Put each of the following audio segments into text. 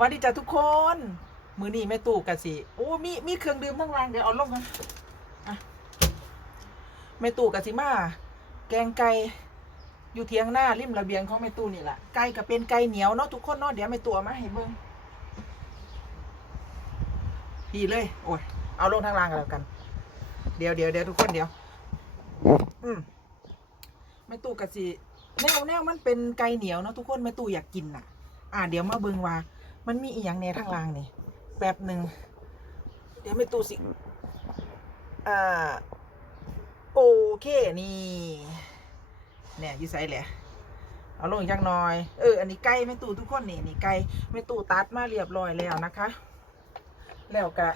วันดีจ้าทุกคน มือนี้แม่ตู่กะสิโอ้มีมีเครื่องดื่มทั้งรางเดี๋ยวเอาลงกันอะแม่ตู่กะสิมา แกงไก่อยู่เทียงหน้าริมระเบียงของแม่ตู่นี่แหละไก่ก็เป็นไก่เหนียวเนาะทุกคนเนาะเดี๋ยวแม่ตู่มาให้เบิ่งพี่เลย โอ้ยเอาลงทางรางกันแล้วกัน เดี๋ยวเดี๋ยวเดี๋ยวทุกคนเดี๋ยว อืมแม่ตู่กะสิแนวแนวมันเป็นไก่เหนียวเนาะทุกคนแม่ตู่อยากกินน่ะ อ่าเดี๋ยวมาเบิ่งว่า มันมีอีหยังในทางล่างนี่แป๊บหนึ่งเดี๋ยวแม่ตู่สิ อ่า โอเคนี่เนี่ยอยูไซแหละเอาลงอีกจักหน่อย เออ อันนี้ไก่แม่ตู่ทุกคนนี่นี่ไก่แม่ตู่ตัดมาเรียบร้อยแล้วนะคะ แล้วก็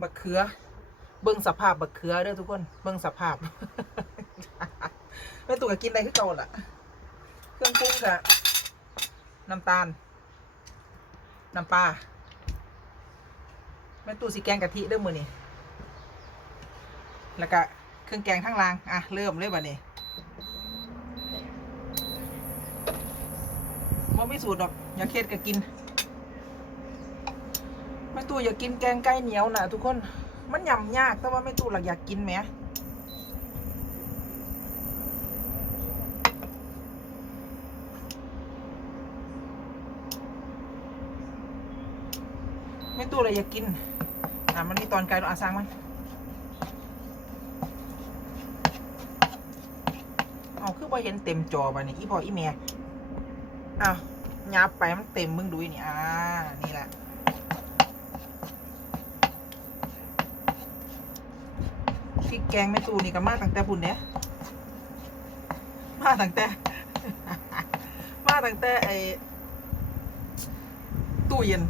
บักเขือ เบิ่งสภาพบักเขือเด้อทุกคน เบิ่งสภาพแม่ตู่ก็กินได้คือเก่าล่ะ เครื่องปรุงกับ น้ำตาล น้ำปลาแม่ตู่สิแกงกะทิเด้อมือนี่แล้วก็เครื่องแกงทั้งราง อะ เริ่มเลยบัดนี้บ่มีสูตรดอกอยาเค็ดก็กินแม่ตู่อยากกินแกงไก่เหนียวน่ะทุกคน มันยำยากแต่ว่าแม่ตู่หลักอยากกินแหม ตู้เลยอยากกินอะมันมีตอนไกลเราอาซังมันเอาคือพอเห็นเต็มจอไปนี่อีพออีเมียอ้าวยับไปมันเต็มมึงดูนี่อ่านี่แหละพริกแกงแม่ตูนี่ก็มาตั้งแต่พุ่นเนี่ยมาตั้งแต่ มาตั้งแต่ไอ้ตู้เย็น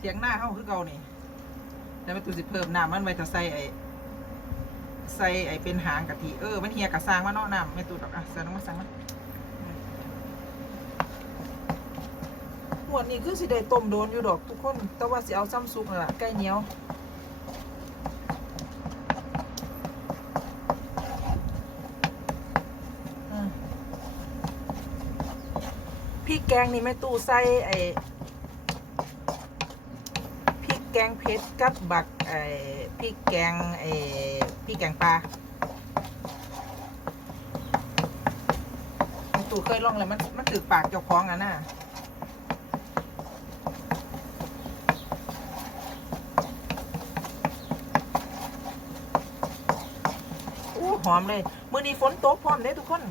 เถียงหน้าเข้าคือเก่านี่แล้วแม่ตูสิเพิ่มน้ำมันไว้ถ้าใส่ไอ้ใส่ไอ้เป็นหางกะทิเออมันเฮียกระซางมาเนาะน้ำแม่ตูดอกอะใส่ลงมาสั่งมาหมวดนี้คือสิได้ต้มโดนอยู่ดอกทุกคนแต่ว่าสิเอาซ้ำซุกนั่นล่ะไก่เหนียวอืมพริกแกงนี่แม่ตู้ใส่ไอ้พริก แกงเผ็ดกับบักไอ้พริกแกงไอ้พริกแกงปลาตู่เคยลองแล้วมันมันถือปากเจ้าของอะนะโอ้หอมเลยมือนี้ฝนตกพร้อมเลยทุกคน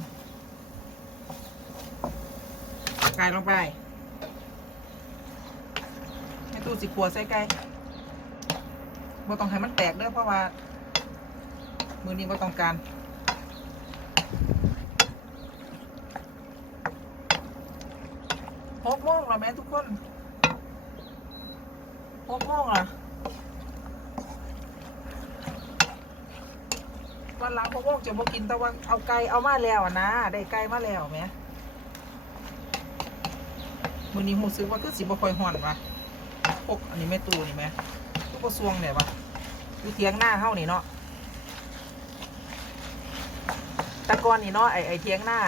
ไก่ลงไปให้ตู้สิขัวใส่ไก่ บ่ต้องให้มันแตกเด้อเพราะว่า มือนี้บ่ต้องการหกโมงแล้วแม่ทุกคนหกโมงอะวันหลังหกโมงจะบ่กินแต่ว่าเอาไก่เอามาแล้วอะนะ ได้ไก่มาแล้วแม่มือนี้หูซึกว่าคือสิบ่ค่อยห่อนวะพกอันนี้ไม่ตูนี่ไหมทุ กกระทรวงเนี่ยวะอยู่เทียงหน้าเท่านี่เนาะแตะกอนนี่เนาะไอไอเทียงหน้า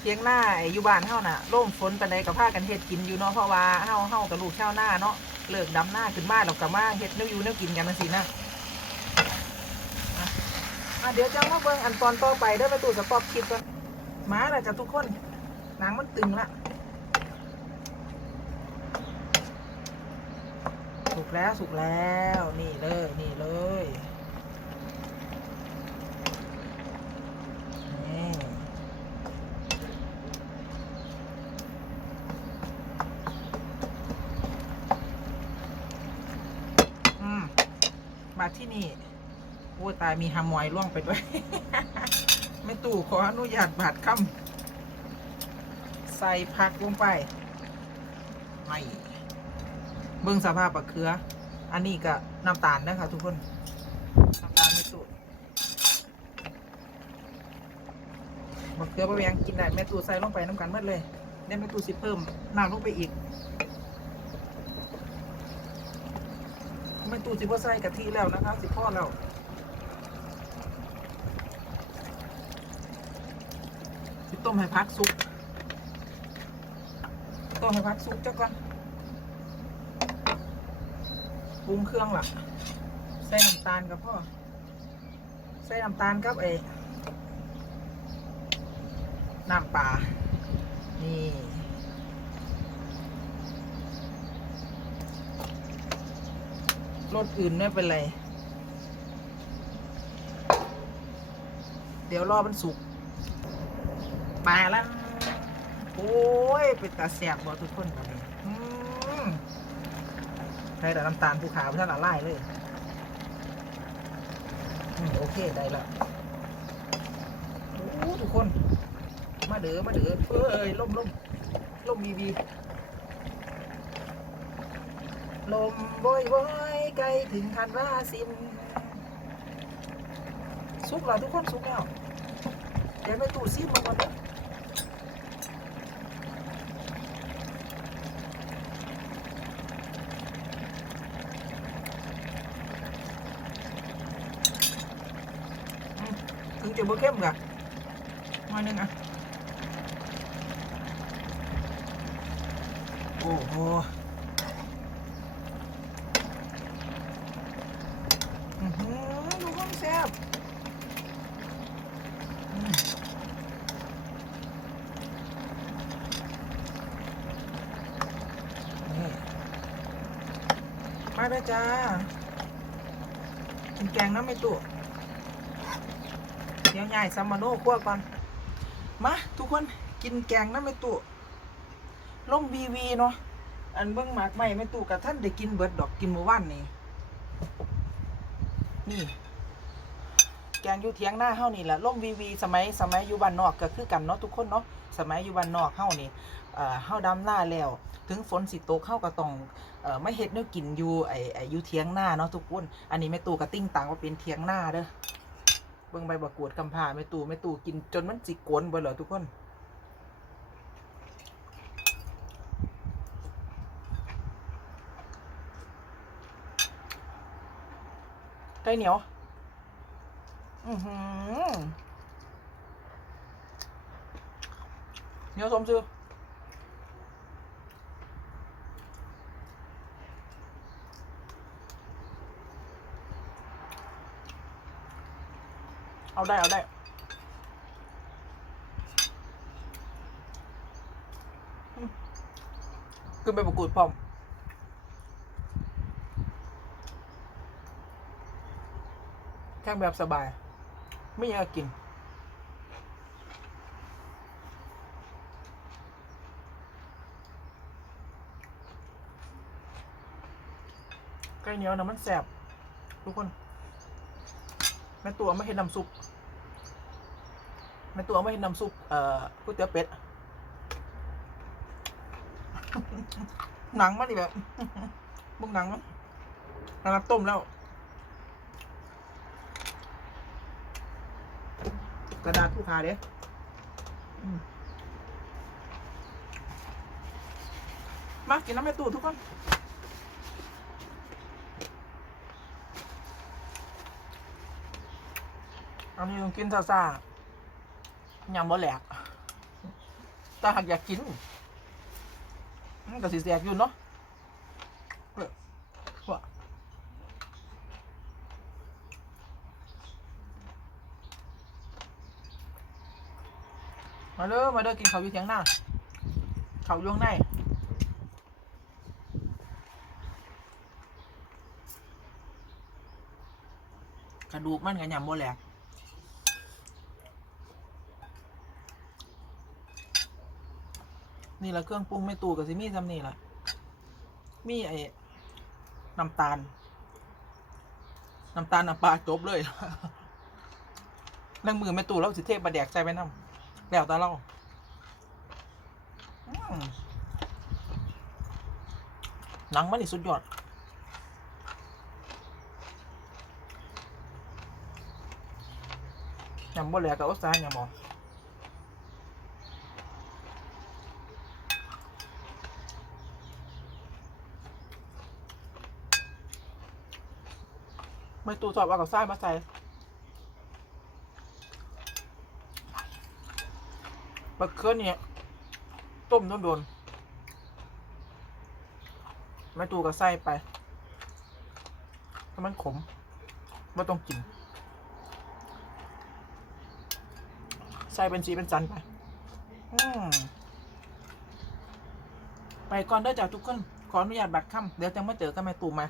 เทียงหน้าไออยู่บ้านเท่าน่ะร่มฝนปันใดกับผ้ากันเฮ็ดกินอยู่เนาะเพราะว่าเฮาเฮากับลูกชาวหน้าเนาะเลิกดำหน้าขึ้นมาเรากับมาเฮ็ดเนื้อยู่เนื้อกินกันนั่นสินะอะอะเดี๋ยวจะมาเบิ่งอันตอนต่อไปเด้อไปตู่สต็อปคลิปก่อนมาแล้วจ้ะทุกคนหนังมันตึงละ สุกแล้วสุกแล้วนี่เลยนี่เลยนี่อืมาที่นี่โอ้ตายมีฮามอยล่วงไปด้วย ไม่ตู่ขออนุญาตบาดคำใส่ผักลงไปไม่ เบิ่งสภาพปะเคือ อันนี้ก็น้ำตาลนะคะทุกคนน้ำตาลไม่สูตรมะเขือปะเวียงกินได้แม่ตูใส่ลงไปน้ำกันหมดเลยเดี๋ยแม่ตูสิเพิ่มน้ำลงไปอีกแม่ตูสิพ่ใส่กะทิแล้วนะคะสิพ่อแล้วต้มให้พักสุก ต้มให้พักสุกจ้ะก่อน ปรุงเครื่องล่ะ ใส่น้ำตาลกับพ่อ ใส่น้ำตาลกับไอ้น้ำปลา นี่รสอื่นไม่เป็นไร เดี๋ยวรอมันสุกมาแล้ว โอ้ย เป็นตาแสบบ่ทุกคนแบบนี้ ใช้แต่น้ำตาลภูเขาไม่ใช่ละลายเลยโอเคได้ล้วโอ้ทุกคน มาเด้อมาเด้อเอ้ยล่มล่มล่มวีวีลมโบยโบยไกลถึงทันว่าสินสุกแล้วทุกคนสุกแล้วเดี๋ยวไปตู้ซิมมาก่อนเด้ออื ถึงจะบ่เข้มกะมาหนึ่งอะ โอ้โหอือหือดูห้องแซ่บมนี่มาเลยจ้ากินแกงน้ำไม่ตุ เดี๋ยวใหญ่ซัมมาโน่คั่วก่อน มาทุกคนกินแกงน้ำไม่ตุล่มวีวีเนาะ อันเบิ้องหมากใหม่ไม่ตุกับท่านได้กินเบิดดอกกินเมื่อวานนี่ นี่ แกงอยู่เทียงหน้าเฮานี่แหละล่มวีวีสมัยสมัยอยู่บ้านนอกก็คือกันเนาะทุกคนเนาะ สมัยอยู่บ้านนอกเฮานี่เอ่อเฮาดำหน้าแล้ว ถึงฝนสิตกเฮาก็ต้องเอ่อไม่เฮ็ดแนวกินอยู่ไอ้ไอ้อยู่เทียงหน้าเนาะทุกคน อันนี้แม่ตู่ก็ติ้งตังว่าเป็นเทียงหน้าเด้อ เบิ่งใบบักกวดกำพร้าแม่ตู่แม่ตู่กินจนมันสิโกนเบิดเหรอทุกคนไก่เหนียว อือหือเหนียวสมซื้อ เอาได้เอาได้อืมขึ้นไปประกูดพร้อมแข่งแบบสบาย ไม่อยากกินไก่เหนียวนะมันแสบทุกคน แม่ตัวไม่เห็นน้ำซุปแม่ตัวไม่เห็นน้ำซุปเอ่อก๋วยเตี๋ยวเป็ดหนังมันดิแบบมึงหนังมันนะครับต้มแล้ว กระดาษผู้ขาเด้อมมากินน้ำแม่ตู่ทุกคน อันนี้ต้องกินซาซาๆยำบ่แหลกแต่หากอยากกินมันก็สิแสกอยู่เนาะเออว่ะมาเด้อมาเด้อกินข้าวอยู่เถียงหน้าข้าวอยู่ข้างในกระดูกมันก็ยำบ่แหลก นี่แหละเครื่องปรุงไม่ตู่กับซิมี่ทำนี่แหละมีไอ้น้ำตาล น้ำตาลน้ำปลาจบเลยเรื่องมือไม่ตู่แล้วสิเทพบะแดกใส่ไปน้ำแล้วตาเราอืมหนังมันนี่สุดยอดยำบ่แหลกกับอุตสาหยำห ไม่ตูสอบเอากับไส้มาใส่ไปบักเขือเนี่ย ต้มโดนๆแม่ตูก็ใส่ไปถ้ามันขมไม่ต้องกินใส่เป็นสีเป็นสันไป ไปก่อนเด้อจ้าทุกคน ขออนุญาตบัตรค่ำเดี๋ยวจะมาเจอกันแม่ตูมา